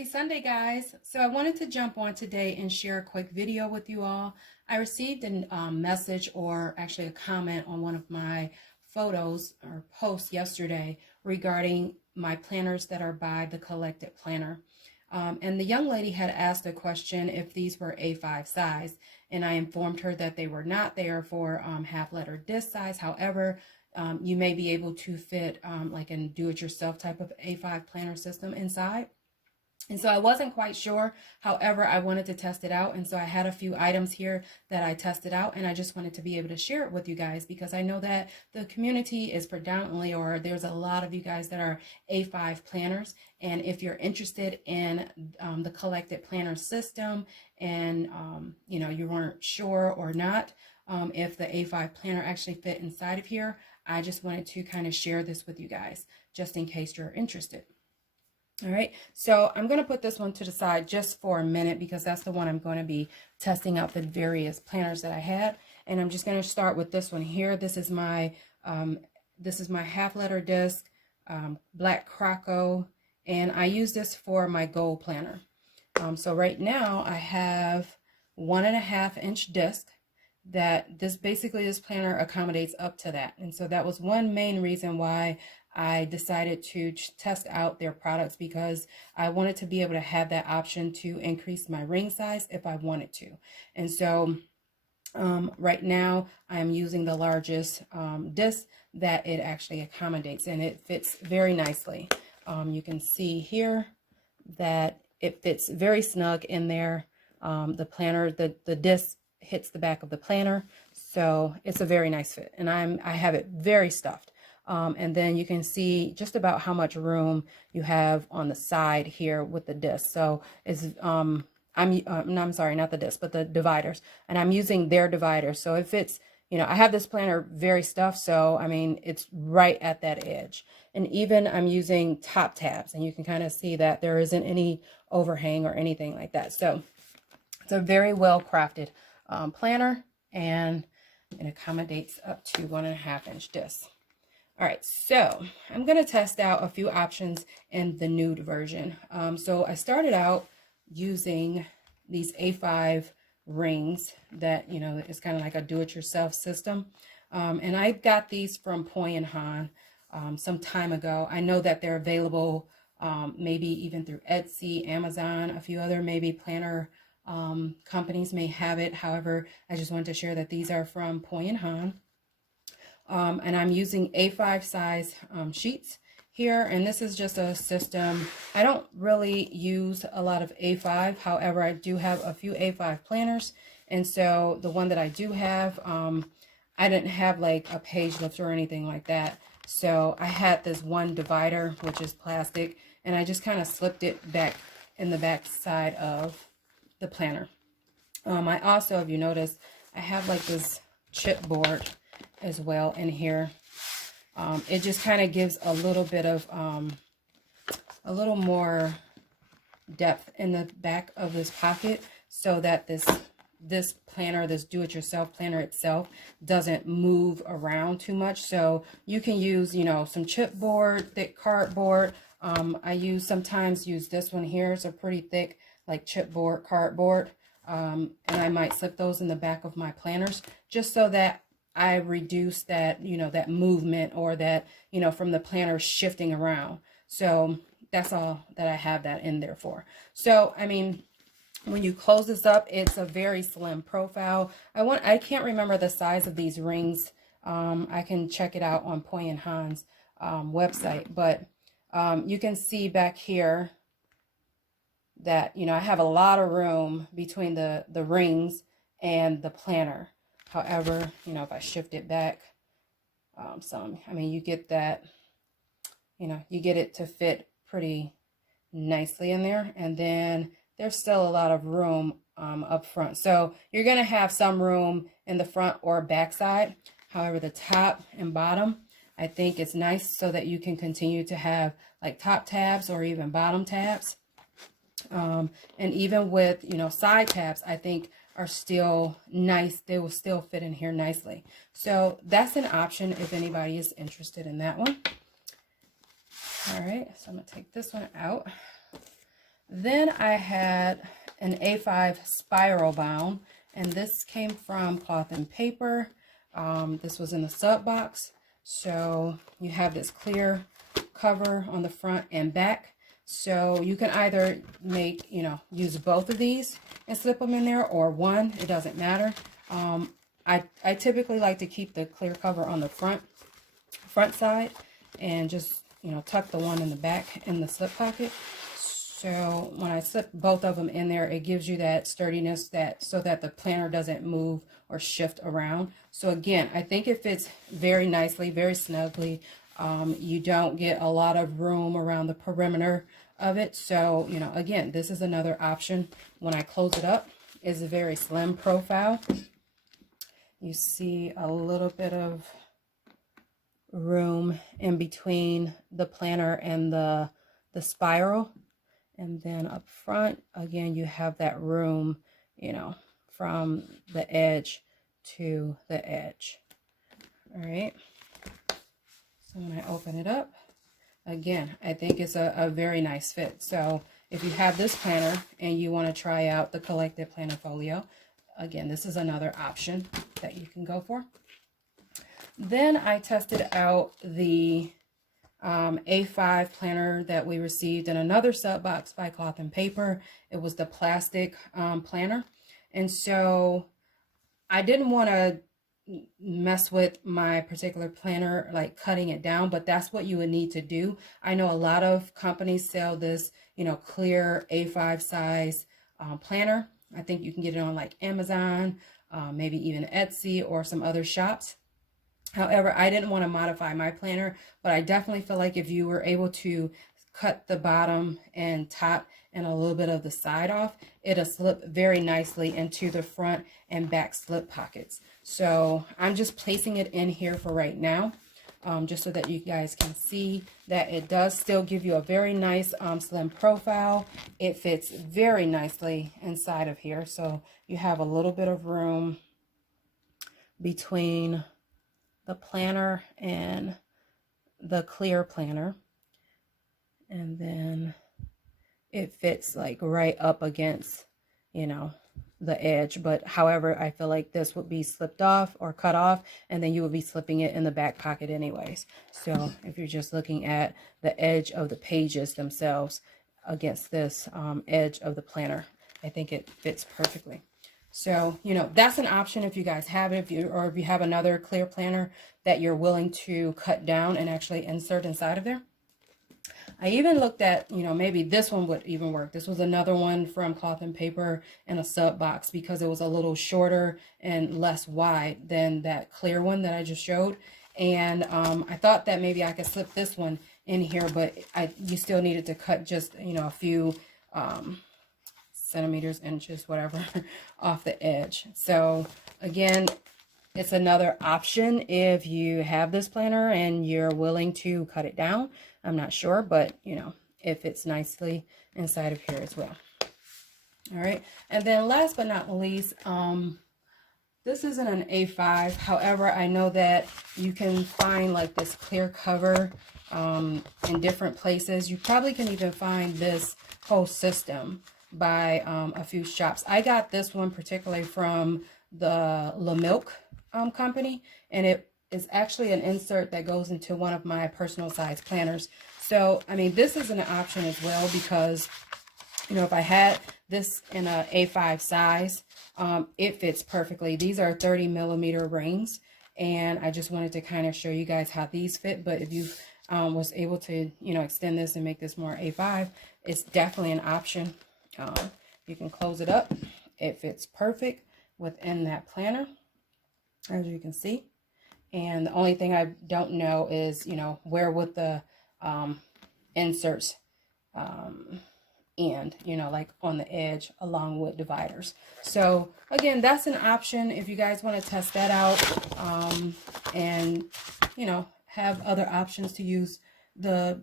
Happy Sunday, guys. So I wanted to jump on today and share a quick video with you all. I received a message, or actually a comment, on one of my photos or posts yesterday regarding my planners that are by the Collected Planner. And the young lady had asked a question if these were A5 size, and I informed her that they were not. They are for half letter disc size. However, you may be able to fit like a do-it-yourself type of A5 planner system inside. And so I wasn't quite sure. However, I wanted to test it out. And so I had a few items here that I tested out, and I just wanted to be able to share it with you guys because I know that the community is predominantly, or there's a lot of you guys that are A5 planners. And if you're interested in the Collected Planner system and, you know, you weren't sure or not if the A5 planner actually fit inside of here, I just wanted to kind of share this with you guys just in case you're interested. All right, so I'm going to put this one to the side just for a minute because that's the one I'm going to be testing out the various planners that I had. And I'm just going to start with this one here. This is my half letter disc, black Croco, and I use this for my gold planner. So right now I have 1.5 inch disc that this planner accommodates up to that. And so that was one main reason why I decided to test out their products, because I wanted to be able to have that option to increase my ring size if I wanted to. And so right now I'm using the largest disc that it actually accommodates, and it fits very nicely. You can see here that it fits very snug in there. The planner, the disc hits the back of the planner, so it's a very nice fit, and I have it very stuffed. And then you can see just about how much room you have on the side here with the disc. So it's no, I'm sorry, not the disc, but the dividers, and I'm using their dividers, so it fits. You know, I have this planner very stuffed, so I mean it's right at that edge. And even I'm using top tabs, and you can kind of see that there isn't any overhang or anything like that. So it's a very well crafted planner, and it accommodates up to 1.5 inch discs. All right, so I'm going to test out a few options in the nude version. So I started out using these A5 rings that, you know, it's kind of like a do-it-yourself system. And I got these from Poi and Han some time ago. I know that they're available maybe even through Etsy, Amazon, a few other maybe planner companies may have it. However, I just wanted to share that these are from Poi and Han. And I'm using A5 size sheets here, and this is just a system. I don't really use a lot of A5, however, I do have a few A5 planners, and so the one that I do have, I didn't have like a page lifter or anything like that, so I had this one divider, which is plastic, and I just kind of slipped it back in the back side of the planner. I also, if you notice, I have like this chipboard as well in here. It just kind of gives a little bit of a little more depth in the back of this pocket, so that this planner, this do-it-yourself planner itself, doesn't move around too much. So you can use, you know, some chipboard, thick cardboard. I sometimes use this one here. It's a pretty thick like chipboard cardboard, and I might slip those in the back of my planners just so that I reduce that, you know, that movement, or that, you know, from the planner shifting around. So that's all that I have that in there for. So, I mean, when you close this up, it's a very slim profile. I can't remember the size of these rings. I can check it out on Poi and Han's website, but you can see back here that, you know, I have a lot of room between the rings and the planner. However, you know, if I shift it back some, I mean, you get that, you know, you get it to fit pretty nicely in there. And then there's still a lot of room up front. So you're going to have some room in the front or back side. However, the top and bottom, I think it's nice so that you can continue to have like top tabs or even bottom tabs. And even with, you know, side tabs, I think are still nice. They will still fit in here nicely. So that's an option if anybody is interested in that one. All right, so I'm gonna take this one out. Then I had an A5 spiral bound, and this came from Cloth and Paper. This was in the sub box. So you have this clear cover on the front and back. So you can either make, use both of these and slip them in there, or one, it doesn't matter. I typically like to keep the clear cover on the front side and just, tuck the one in the back in the slip pocket. So when I slip both of them in there, it gives you that sturdiness so that the planner doesn't move or shift around. So again, I think it fits very nicely, very snugly. You don't get a lot of room around the perimeter of it. So, again, this is another option. When I close it up, it's a very slim profile. You see a little bit of room in between the planner and the spiral. And then up front, again, you have that room, from the edge to the edge. All right. So when I open it up, again, I think it's a very nice fit. So if you have this planner and you want to try out the Collected Planner Folio, again, this is another option that you can go for. Then I tested out the A5 planner that we received in another sub box by Cloth and Paper. It was the plastic planner. And so I didn't want to mess with my particular planner, like cutting it down, but that's what you would need to do. I know a lot of companies sell this, clear A5 size planner. I think you can get it on like Amazon, maybe even Etsy or some other shops. However, I didn't want to modify my planner, but I definitely feel like if you were able to cut the bottom and top and a little bit of the side off, it'll slip very nicely into the front and back slip pockets. So I'm just placing it in here for right now, just so that you guys can see that it does still give you a very nice slim profile. It fits very nicely inside of here. So you have a little bit of room between the planner and the clear planner, and then it fits like right up against the edge. But however, I feel like this would be slipped off or cut off, and then you would be slipping it in the back pocket anyways. So if you're just looking at the edge of the pages themselves against this edge of the planner, I think it fits perfectly. So, that's an option if you guys have it, if you have another clear planner that you're willing to cut down and actually insert inside of there. I even looked at, maybe this one would even work. This was another one from Cloth and Paper in a sub box because it was a little shorter and less wide than that clear one that I just showed. And I thought that maybe I could slip this one in here, but you still needed to cut just, a few centimeters, inches, whatever, off the edge. So again, it's another option if you have this planner and you're willing to cut it down. I'm not sure, but it fits nicely inside of here as well. All right, and then last but not least, this isn't an A5. However, I know that you can find like this clear cover in different places. You probably can even find this whole system by a few shops. I got this one particularly from the La Milk company, and it is actually an insert that goes into one of my personal size planners. So I mean, this is an option as well, because if I had this in a A5 size, it fits perfectly. These are 30 millimeter rings, and I just wanted to kind of show you guys how these fit. But if you was able to extend this and make this more A5, it's definitely an option. You can close it up. It fits perfect within that planner, as you can see. And the only thing I don't know is, where would the inserts end, like on the edge along with dividers. So again, that's an option if you guys want to test that out, and, have other options to use the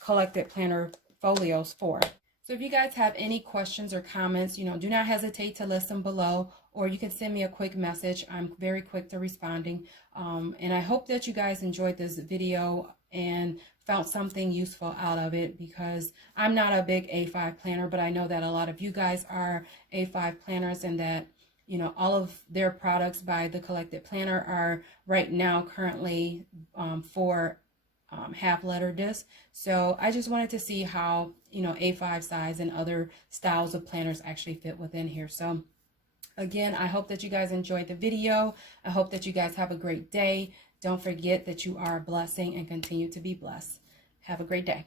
Collected Planner Folios for. So if you guys have any questions or comments, do not hesitate to list them below, or you can send me a quick message. I'm very quick to responding. And I hope that you guys enjoyed this video and found something useful out of it, because I'm not a big A5 planner, but I know that a lot of you guys are A5 planners, and that, you know, all of their products by The Collected Planner are right now currently for half letter disc. So I just wanted to see how, you know, A5 size and other styles of planners actually fit within here. So again, I hope that you guys enjoyed the video. I hope that you guys have a great day. Don't forget that you are a blessing and continue to be blessed. Have a great day.